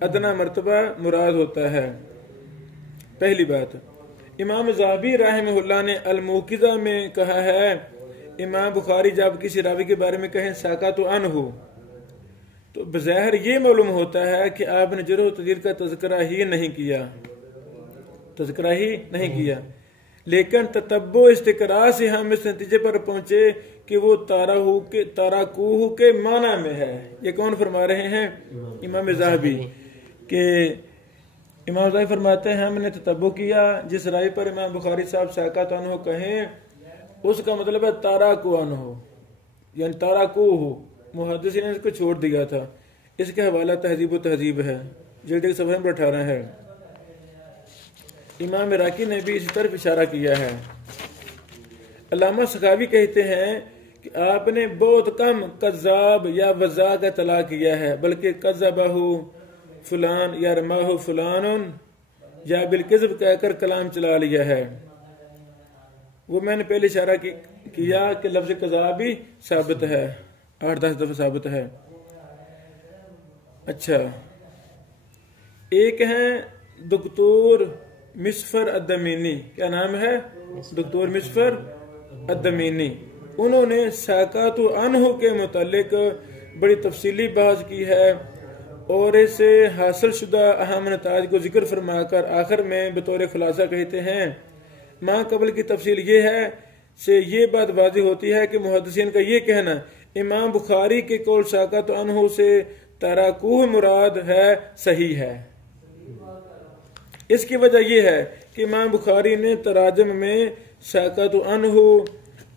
ادنا مرتبہ مراد ہوتا ہے۔ پہلی بات امام ذہبی رحمہ اللہ نے الموقظہ میں کہا ہے امام بخاری جب کسی راوی کے بارے میں کہیں ساکات عنہ تو بظاہر یہ معلوم ہوتا ہے کہ آپ نے جرح و تعدیل کا تذکرہ ہی نہیں کیا، لیکن تتبع استقراء سے ہم اس نتیجے پر پہنچے کہ وہ تاراکوہ کے معنی میں ہے۔ یہ کون فرما رہے ہیں؟ امام ذہبی، کہ امام ذہبی فرماتے ہیں ہم نے تتبع کیا جس راوی پر امام بخاری صاحب ساکات عنہ کہیں اس کا مطلب ہے تاراکو عنہ، یعنی تاراکوہ، محدثین نے اس کو چھوڑ دیا تھا۔ اس کے حوالہ تہذیب و تہذیب ہے، جلد صفحہ نمبر 18 ہے۔ امام عراقی نے بھی اسی طرف اشارہ کیا ہے۔ علامہ سخاوی کہتے ہیں کہ آپ نے بہت کم کذاب یا وضاع کا اطلاق کیا ہے، بلکہ کذبہ فلان یا رماہ فلان یا بالکذب کہہ کر کلام چلا لیا ہے۔ وہ میں نے پہلے اشارہ کیا کہ لفظ کذاب بھی ثابت ہے، 8-10 دفعہ ثابت ہے۔ اچھا، ایک ہیں دکتور مصفر الدمینی، کیا نام ہے؟ دکتور مصفر الدمینی، انہوں نے ساکات عنہ کے متعلق بڑی تفصیلی بحث کی ہے اور اس حاصل شدہ اہم نتائج کو ذکر فرما کر آخر میں بطور خلاصہ کہتے ہیں ماں قبل کی تفصیل یہ ہے سے یہ بات واضح ہوتی ہے کہ محدثین کا یہ کہنا امام بخاری کے قول ساکات عنہ سے تاراکوہ مراد ہے صحیح ہے۔ اس کی وجہ یہ ہے کہ امام بخاری نے تراجم میں ساکات عنہ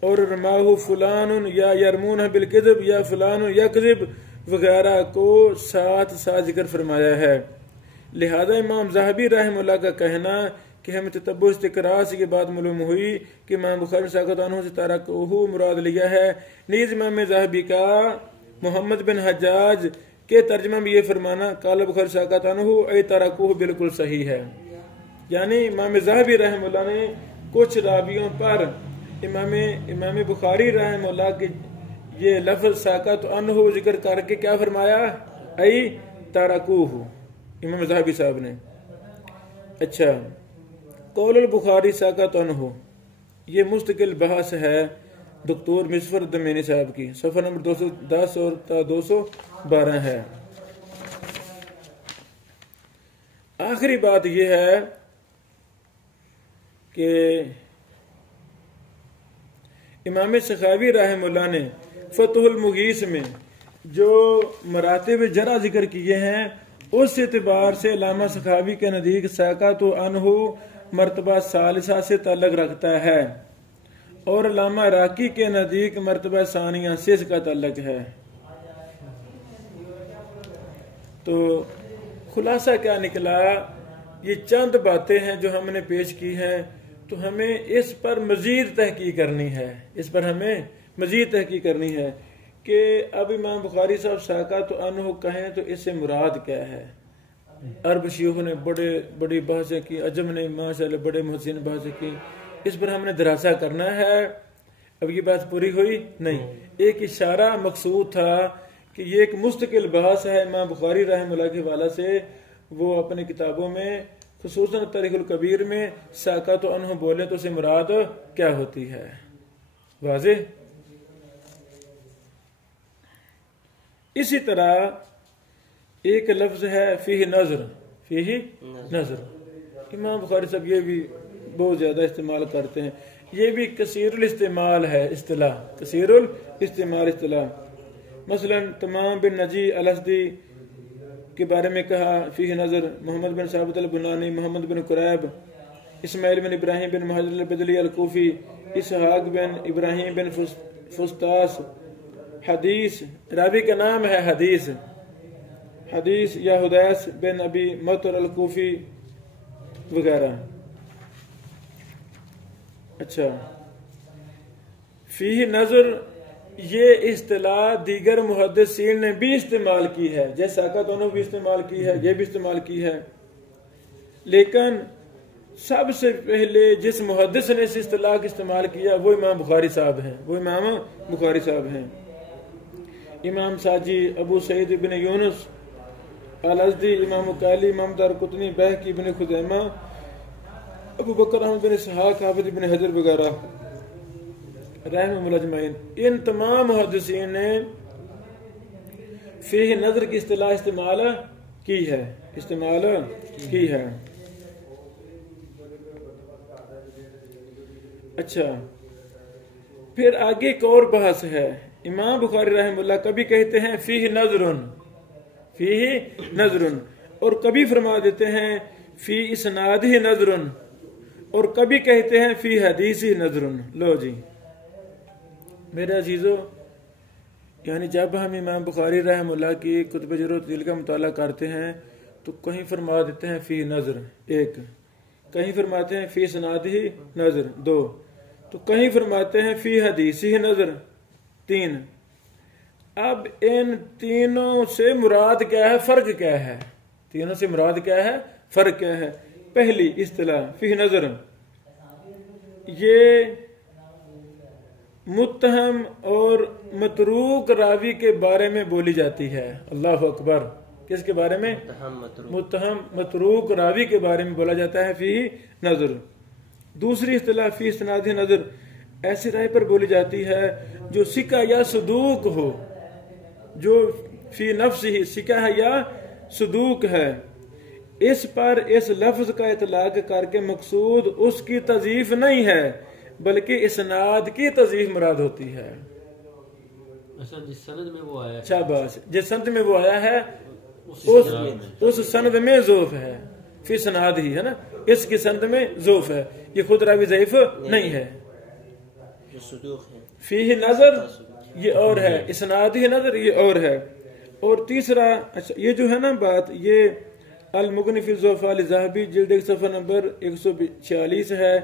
اور رماہ فلان یا یرمون بالکذب یا فلان یکذب وغیرہ کو ساتھ ساتھ ذکر فرمایا ہے۔ لہذا امام ذہبی رحمہ اللہ کا کہنا کہ ہمیں تتبع استقراء سے یہ بات معلوم ہوئی کہ امام بخاری ساکات عنہ سے تاراکوہ مراد لیا ہے، نیز امام ذہبی کا محمد بن حجاج کے ترجمہ میں یہ فرمانا قال بخاری ساکات عنہ ای تاراکوہ بالکل صحیح ہے۔ یعنی امام ذہبی رحمہ اللہ نے کچھ راویوں پر امام بخاری رحمہ اللہ کے یہ لفظ ساکات عنہ ذکر کر کے کیا فرمایا؟ ای تاراکوہ، امام ذہبی صاحب نے۔ اچھا، قول البخاری ساکات عنہ یہ مستقل بحث ہے دکتور مصفر الدمینی صاحب کی، صفحہ نمبر 210 اور 212 ہے۔ آخری بات یہ ہے کہ امام سخاوی رحمہ اللہ نے فتح المغیث میں جو مراتب جرح ذکر کیے ہیں اس اعتبار سے علامہ سخاوی کے نزدیک ساقط عنہ مرتبہ ثالثہ سے تعلق رکھتا ہے اور علامہ عراقی کے نزدیک مرتبہ ثانیہ سے اس کا تعلق ہے۔ تو خلاصہ کیا نکلا؟ یہ چند باتیں ہیں جو ہم نے پیش کی ہیں، تو ہمیں اس پر مزید تحقیق کرنی ہے، اس پر ہمیں مزید تحقیق کرنی ہے کہ اب امام بخاری صاحب ساقط عنہ کہیں تو اس سے مراد کیا ہے۔ عرب شیوخ نے بڑی بحثیں کی، عجم نے ماشاءاللہ بڑے محسن بحثیں کی، اس پر ہم نے دراسہ کرنا ہے۔ اب یہ بات پوری ہوئی نہیں، ایک اشارہ مقصود تھا کہ یہ ایک مستقل بحث ہے امام بخاری رحمہ اللہ کے حوالے سے، وہ اپنی کتابوں میں خصوصاً تاریخ الکبیر میں ساقط عنہ بولے تو اسے مراد کیا ہوتی ہے۔ واضح؟ اسی طرح ایک لفظ ہے فیہ نظر، فیہ نظر، امام بخاری صاحب یہ بھی بہت زیادہ استعمال کرتے ہیں، یہ بھی کثیر الاستعمال ہے اصطلاح، کثیر الاستعمال اصطلاح۔ مثلا تمام بن نجی الاسدی کے بارے میں کہا فیہ نظر، محمد بن ثابت البنانی، محمد بن قریب، اسماعیل بن ابراہیم بن مہاجر البدلی الکوفی، اسحاق بن ابراہیم بن فستاس، حدیث راوی کا نام ہے حدیث یا حدیث بن ابی مطر الکوفی وغیرہ۔ اچھا، فیہ نظر یہ اصطلاح دیگر محدثین نے بھی استعمال کی ہے، جیسے ساقط عنہ بھی استعمال کی ہے، یہ بھی استعمال کی ہے، لیکن سب سے پہلے جس محدث نے اس اصطلاح کا استعمال کیا وہ امام بخاری صاحب ہیں، امام ساجی، ابو سعید بن یونس الازدی، امام مکالی، امام دارقطنی، بہقی بن خزیمہ، ابو بکر احمد بن اسحاق، حافظ بن حجر وغیرہ رحمہ اللہ اجمعین، ان تمام محدثین نے فیہ نظر کی اصطلاح استعمال کی ہے۔ اچھا، پھر آگے ایک اور بحث ہے، امام بخاری رحمہ اللہ کبھی کہتے ہیں فیہ نظر اور کبھی فرما دیتے ہیں فی اسنادہ نظر اور کبھی کہتے ہیں فی حدیثہ نظر۔ لو جی میرے عزیزو، یعنی جب ہم امام بخاری رحمہ اللہ کی کتب جرح و تعدیل کا مطالعہ کرتے ہیں تو کہیں فرما دیتے ہیں فی نظر ایک، کہیں فرماتے ہیں فی اسنادہ نظر دو، تو کہیں فرماتے ہیں فی حدیثہ نظر تین۔ اب ان تینوں سے مراد کیا ہے، فرق کیا ہے؟ تینوں سے مراد کیا ہے، فرق کیا ہے؟ پہلی اصطلاح فی نظر یہ متہم اور متروک راوی کے بارے میں بولی جاتی ہے۔ اللہ اکبر، کس کے بارے میں؟ متہم متروک راوی کے بارے میں بولا جاتا ہے فی نظر۔ دوسری اصطلاح فی اسناد نظر ایسی رائے پر بولی جاتی ہے جو ثقہ یا صدوق ہو، جو فی نفس ہی ثقہ ہے یا صدوق ہے، اس پر اس لفظ کا اطلاق کر کے مقصود اس کی تضعیف نہیں ہے بلکہ اسناد کی تضعیف مراد ہوتی ہے۔ جس سند میں وہ آیا ہے، شاباش، جس سند میں وہ آیا ہے اس سند میں ضعف ہے، فی سناد ہی ہے نا، اس کی سند میں ضعف ہے، یہ خود راوی ضعیف نہیں ہے۔ فیہ نظر یہ اور ہے، اسنادی نظر یہ اور ہے۔ اور تیسرا، اچھا یہ جو ہے نا بات، یہ المغنی فی الضعفاء للذہبی جلد 1 صفحہ نمبر 146 ہے،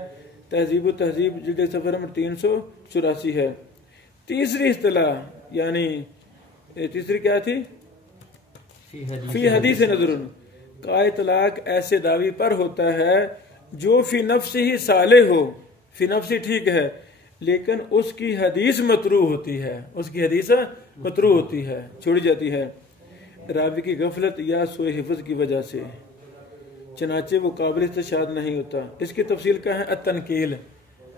تہذیب و تہذیب جلد 1 صفحہ نمبر 384 ہے۔ تیسری اصطلاح یعنی تیسری کیا تھی؟ فی حدیث نظر کا اطلاق ایسے دعوی پر ہوتا ہے جو فی نفس ہی صالح ہو، فی نفس ہی ٹھیک ہے، لیکن اس کی حدیث مطروح ہوتی ہے، اس کی حدیث مطروح ہوتی ہے، چھوڑی جاتی ہے راوی کی غفلت یا سوء حفظ کی وجہ سے، چنانچہ وہ قابل استشہاد نہیں ہوتا۔ اس کی تفصیل کا ہے التنقیل،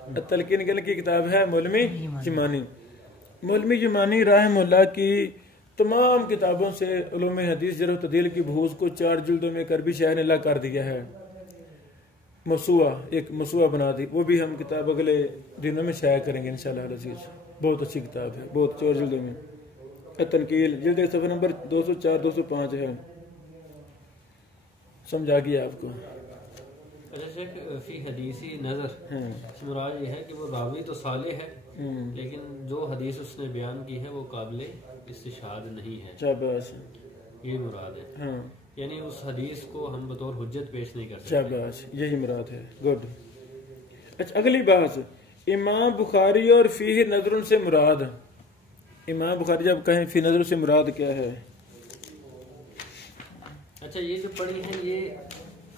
التنقیل کی کتاب ہے مولوی جمانی۔ مولوی جمانی رحمہ اللہ کی تمام کتابوں سے علوم حدیث جرح و تعدیل کی بحوث کو 4 جلدوں میں کر بھی شاہ نے لا کر دیا ہے۔ مسوع، ایک مسوع بنا دی، وہ بھی ہم کتاب اگلے دنوں میں شائع کریں گے انشاءاللہ العزیز. بہت اچھی کتاب ہے، بہت 4 جلدوں میں. تنقیل جلد صفحہ نمبر 204 205 ہے. سمجھا گیا آپ کو؟ اچھا شیخ، فی حدیثی نظر اس مراد یہ ہے کہ وہ راوی تو صالح ہے لیکن جو حدیث اس نے بیان کی ہے وہ قابل استشہاد نہیں ہے. شاباش، یہ مراد ہے. ہاں یعنی اس حدیث کو ہم بطور حجت پیش نہیں کر سکتے. شاباش، یہی مراد ہے. گڈ. اچھا اگلی بات، امام بخاری اور فیہ نظر سے مراد. امام بخاری جب کہیں فی نظر سے مراد کیا ہے؟ اچھا یہ جو پڑھی ہیں یہ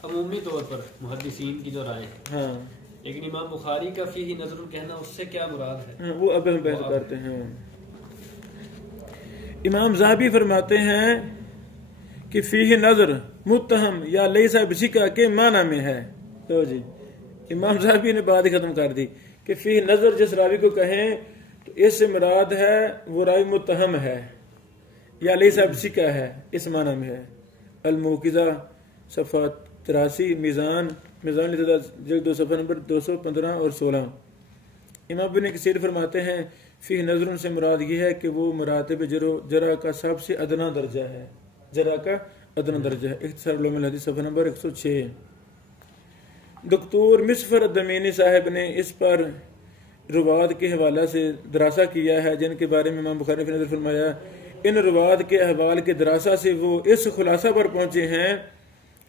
عمومی طور پر محدثین کی جو رائے ہے، ہاں لیکن امام بخاری کا فیہ نظر کہنا اس سے کیا مراد ہے؟ وہ اب ہم بحث کرتے ہیں. امام ذہبی فرماتے ہیں کہ فیہ نظر متہم یا لیس بثقہ کے معنی میں ہے. تو جی امام ذہبی نے بات ختم کر دی کہ فیہ نظر جس راوی کو کہیں تو اس سے مراد ہے وہ راوی متہم ہے یا لیس بثقہ ہے، اس معنی میں ہے. الموقظہ صفحہ 83، میزان جلد 2 صفحہ نمبر 215 اور 16. امام ابن کثیر فرماتے ہیں فی نظر سے مراد یہ ہے کہ وہ مراتب جرح کا سب سے ادنا درجہ ہے. جرح کا ادنا درجہ ہے. اختصار علوم الحدیث صفحہ نمبر 106. دکتور مصفر الدمینی صاحب نے اس پر رواد کے حوالہ سے دراسہ کیا ہے جن کے بارے میں امام بخاری نے فی نظر فرمایا. ان رواد کے احوال کے دراسہ سے وہ اس خلاصہ پر پہنچے ہیں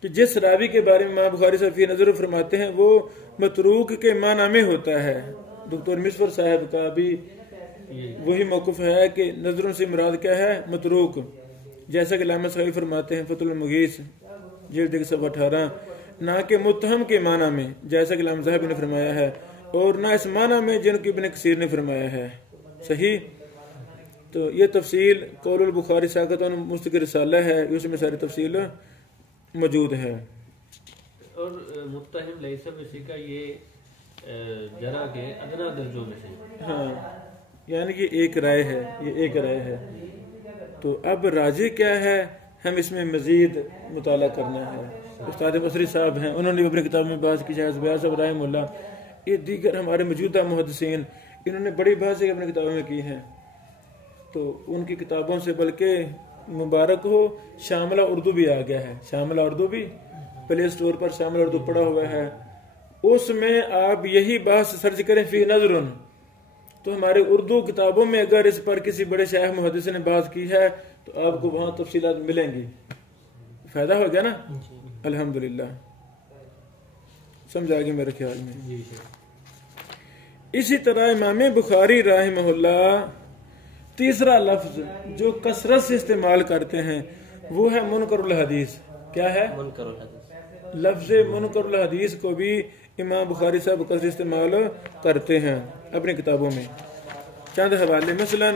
کہ جس راوی کے بارے میں امام بخاری صاحب فی نظر فرماتے ہیں وہ متروک کے معنی میں ہوتا ہے. دکتور مصفر صاحب کا بھی وہی موقف ہے کہ نظروں سے مراد کیا ہے؟ متروک. جیسا کہ علامہ سخاوی فرماتے ہیں فتح المغیث جلد صفحہ 18، نہ کہ متہم کے معنی میں جیسا کہ علامہ ذہبی نے فرمایا ہے، اور نہ اس معنی میں جن کی ابن کثیر نے فرمایا ہے. صحیح. تو یہ تفصیل قول البخاری ساقط مستقل رسالہ ہے، اس میں ساری تفصیل موجود ہے. اور متہم لیس بثقہ یہ جرح کے ادنا درجوں میں سے. ہاں یعنی کہ ایک رائے ہے، یہ ایک رائے ہے. تو اب راجح کیا ہے، ہم اس میں مزید مطالعہ کرنا ہے. استاد بصری صاحب ہیں، انہوں نے اپنی کتاب میں بحث کی. شاہ زبیر صاحب رحمہ اللہ، یہ دیگر ہمارے موجودہ محدثین، انہوں نے بڑی بحث اپنی کتابوں میں کی ہیں. تو ان کی کتابوں سے بلکہ مبارک ہو شاملہ اردو بھی آ گیا ہے. شاملہ اردو بھی پلے اسٹور پر شاملہ اردو پڑا ہوا ہے. اس میں آپ یہی بحث سرچ کریں فی نظر، تو ہمارے اردو کتابوں میں اگر اس پر کسی بڑے شیخ محدث نے بات کی ہے تو آپ کو وہاں تفصیلات ملیں گی. فائدہ ہو گیا نا؟ الحمدللہ. سمجھ آ گئی میرے خیال میں. اسی طرح امام بخاری رحمہ اللہ تیسرا لفظ جو کثرت سے استعمال کرتے ہیں وہ ہے منکر الحدیث. کیا ہے؟ منکر الحدیث. لفظ منکر الحدیث کو بھی امام بخاری صاحب کثرت استعمال کرتے ہیں اپنی کتابوں میں. چند حوالے، مثلا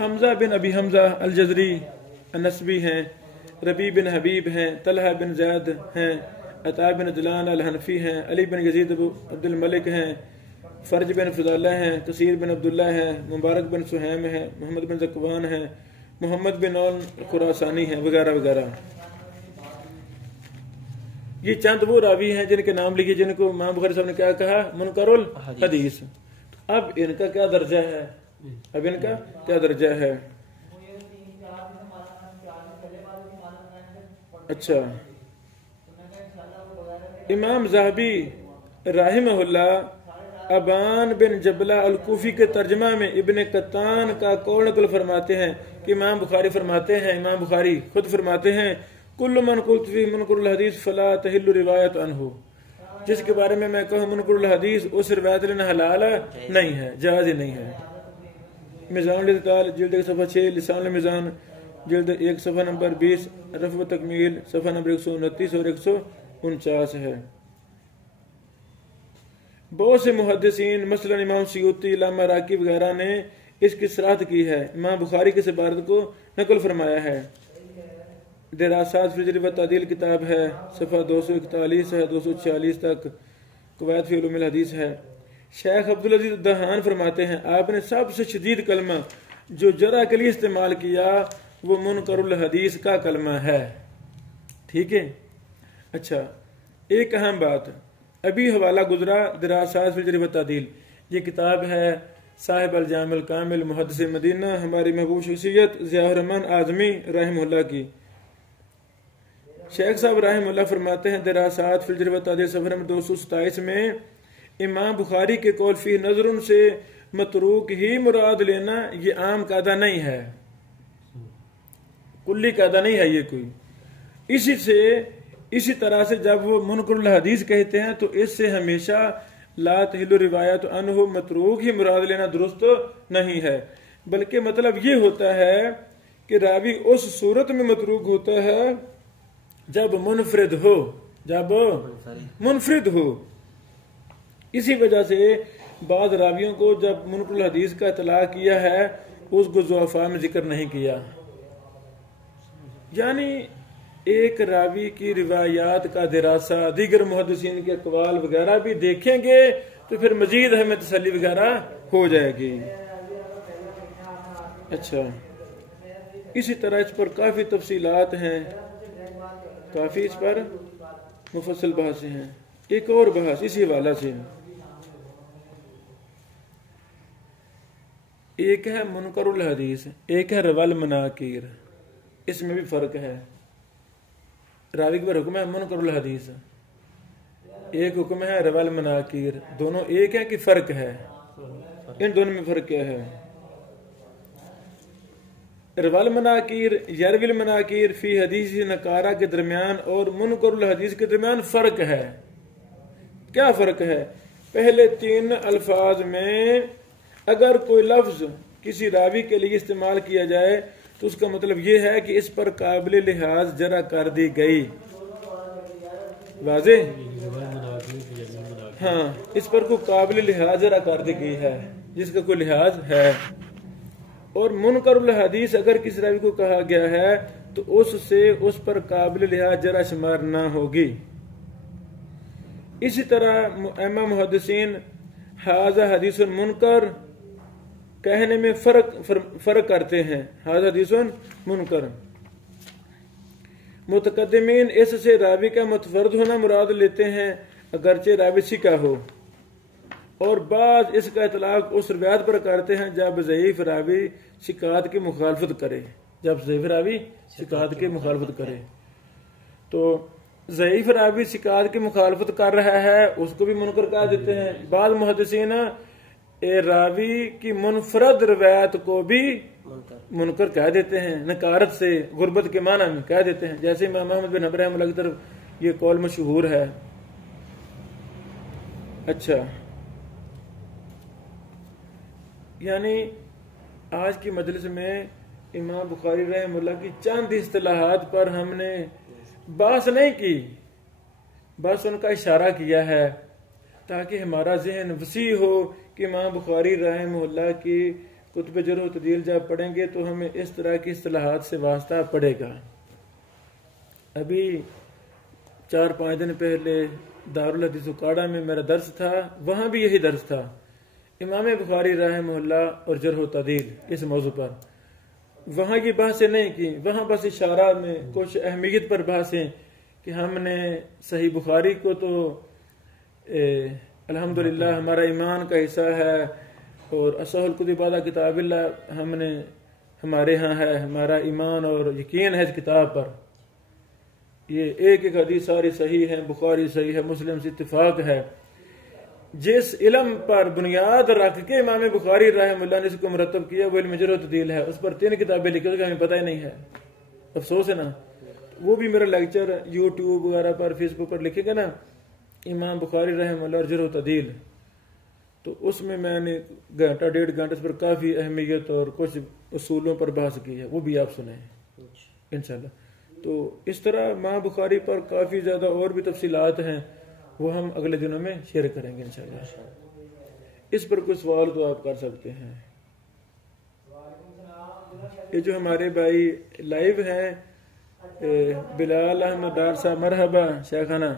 حمزہ بن ابی حمزہ الجزری النسبی ہیں، ربیع بن حبیب ہیں، طلحہ بن زید ہیں، عطا بن دلان الحنفی ہیں، علی بن یزید عبد الملک ہیں، فرج بن فضالہ ہیں، کثیر بن عبداللہ ہیں، مبارک بن سہیم ہیں، محمد بن زکوان ہیں، محمد بن اون خراسانی ہیں، وغیرہ وغیرہ. یہ چند وہ راوی ہیں جن کے نام لکھے جن کو امام بخاری صاحب نے کیا کہا؟ منکر الحدیث. اب ان کا کیا درجہ ہے؟ اب ان کا کیا درجہ ہے؟ اچھا، امام ذہبی رحمہ اللہ ابان بن جبلہ الکوفی کے ترجمہ میں ابن قطان کا قول نقل فرماتے ہیں کہ امام بخاری فرماتے ہیں، امام بخاری خود فرماتے ہیں کل من قلت فی منکر الحدیث فلا تحل روایت عنہ. جس کے بارے میں کہوں منکر الحدیث اس روایت لینا حلال نہیں ہے، جائز ہی نہیں ہے. میزان الاعتدال جلد 1 صفحہ 6، لسان المیزان جلد 1 صفحہ نمبر 20، رفع و تکمیل صفحہ نمبر 129 اور 149 ہے. بہت سے محدثین مثلا امام سیوطی، علامہ راکی وغیرہ نے اس کی صراحت کی ہے، امام بخاری کی عبارت کو نقل فرمایا ہے. دراسات فی الجرح و تعدیل کتاب ہے، صفحہ 241 ہے 246 تک. قواعد فی علوم الحدیث ہے. شیخ عبدالعزیز الدہان فرماتے ہیں آپ نے سب سے شدید کلمہ جو جرح کے لیے استعمال کیا وہ منکر الحدیث کا کلمہ ہے. ٹھیک ہے. اچھا، ایک اہم بات ابھی حوالہ گزرا دراسات فی الجرح والتعدیل، یہ کتاب ہے صاحب الجامع الکامل محدث مدینہ ہماری محبوب شخصیت ضیاء الرحمن اعظمی رحمہ اللہ کی۔ شیخ صاحب رحمہ اللہ فرماتے ہیں دراسات فی الجرح والتعدیل صفحہ نمبر 227 میں امام بخاری کے قول فی نظر سے متروک ہی مراد لینا یہ عام قاعدہ نہیں ہے، کلی قاعدہ نہیں ہے یہ کوئی۔ اسی طرح سے جب وہ منکر الحدیث کہتے ہیں تو اس سے ہمیشہ لا تحل روایت عنہ متروک ہی مراد لینا درست نہیں ہے، بلکہ مطلب یہ ہوتا ہے کہ راوی اس صورت میں متروک ہوتا ہے جب منفرد ہو۔ اسی وجہ سے بعض راویوں کو جب منکر الحدیث کا اطلاق کیا ہے اس کو ضعفاء میں ذکر نہیں کیا، یعنی ایک راوی کی روایات کا دراسہ دیگر محدثین کے اقوال وغیرہ بھی دیکھیں گے تو پھر مزید ہمیں تسلی وغیرہ ہو جائے گی۔ اچھا، اسی طرح اس پر کافی تفصیلات ہیں، کافی اس پر مفصل بحثیں ہیں۔ ایک اور بحث اسی حوالہ سے، ایک ہے منکر الحدیث، ایک ہے روی المناکیر، اس میں بھی فرق ہے۔ راوی پر حکم ہے منکر الحدیث، ایک حکم ہے روی المناکیر، دونوں ایک ہے کہ فرق ہے؟ ان دونوں میں فرق کیا ہے؟ روی المناکیر یروی المناکیر فی حدیث نکارہ کے درمیان اور منکر الحدیث کے درمیان فرق ہے۔ کیا فرق ہے؟ پہلے 3 الفاظ میں اگر کوئی لفظ کسی راوی کے لیے استعمال کیا جائے تو اس کا مطلب یہ ہے کہ اس پر قابل لحاظ جرح کر دی گئی، واضح؟ ہاں، اس پر کوئی قابل لحاظ جرح کر دی گئی ہے جس کا کوئی لحاظ ہے۔ اور منکر الحدیث اگر کسی راوی کو کہا گیا ہے تو اس سے اس پر قابل لحاظ جرح شمار نہ ہوگی۔ اسی طرح ائمہ محدثین ھذا حدیث منکر کہنے میں فرق کرتے ہیں، ھذا حدیث منکر۔ متقدمین اس سے راوی کا متفرد ہونا مراد لیتے ہیں اگرچہ راوی ثقہ ہو، اور بعض اس کا اطلاق اس روایت پر کرتے ہیں جب ضعیف راوی ثقات کی مخالفت کرے، تو ضعیف راوی ثقات کی مخالفت کر رہا ہے اس کو بھی منکر کہہ دیتے ہیں۔ بعض محدثین راوی کی منفرد روایت کو بھی منکر کہہ دیتے ہیں، نکارت سے غربت کے معنی میں کہہ دیتے ہیں، جیسے امام احمد بن حنبل رحمہ اللہ کی طرف یہ قول مشہور ہے۔ اچھا، یعنی آج کی مجلس میں امام بخاری رحمہ اللہ کی چند اصطلاحات پر ہم نے بحث نہیں کی، بس ان کا اشارہ کیا ہے تاکہ ہمارا ذہن وسیع ہو کہ امام بخاری رحمہ اللہ کی کتب جرح و تعدیل جب پڑھیں گے تو ہمیں اس طرح کی اصطلاحات سے واسطہ پڑے گا۔ ابھی 4-5 دن پہلے دارالحدیث اکاڑا میں میرا درس تھا، وہاں بھی یہی درس تھا، امام بخاری رحمہ اللہ اور جرح و تعدیل اس موضوع پر۔ وہاں کی بحثیں نہیں کی، وہاں بس اشارہ میں کچھ اہمیت پر بحثیں کہ ہم نے صحیح بخاری کو تو الحمدللہ ہمارا ایمان کا حصہ ہے، اور اصح الکتب بعد کتاب اللہ ہم نے ہمارے ہاں ہے، ہمارا ایمان اور یقین ہے اس کتاب پر، یہ ایک حدیث ساری صحیح ہے، بخاری صحیح ہے، مسلم سے اتفاق ہے۔ جس علم پر بنیاد رکھ کے امام بخاری رحمہ اللہ نے اس کو مرتب کیا وہ علم جرح و تعدیل ہے، اس پر 3 کتابیں لکھی کہ ہمیں پتہ ہی نہیں ہے، افسوس ہے نا۔ وہ بھی میرا لیکچر یوٹیوب وغیرہ پر فیس بک پر لکھے گا نا، امام بخاری رحمہ اللہ اور جرح و تعدیل، تو اس میں نے 1.5 گھنٹہ اس پر کافی اہمیت اور کچھ اصولوں پر بحث کی ہے، وہ بھی آپ سنیں انشاءاللہ۔ تو اس طرح امام بخاری پر کافی زیادہ اور بھی تفصیلات ہیں، وہ ہم اگلے دنوں میں شیئر کریں گے انشاءاللہ۔ اس پر کوئی سوال تو آپ کر سکتے ہیں۔ یہ جو ہمارے بھائی لائیو ہیں، بلال احمد ڈار صاحب مرحبا شیخانہ،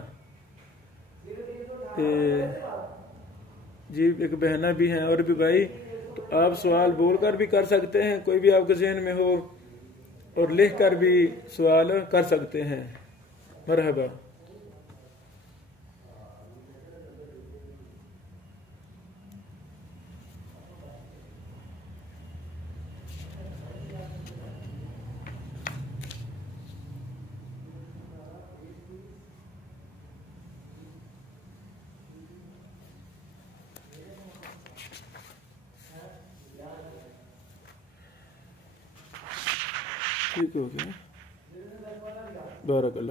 جی ایک بہنہ بھی ہیں اور بھی بھائی، تو آپ سوال بول کر بھی کر سکتے ہیں، کوئی بھی آپ کے ذہن میں ہو، اور لکھ کر بھی سوال کر سکتے ہیں۔ مرحبا۔ ٹھیک ہو گیا. بارک اللہ.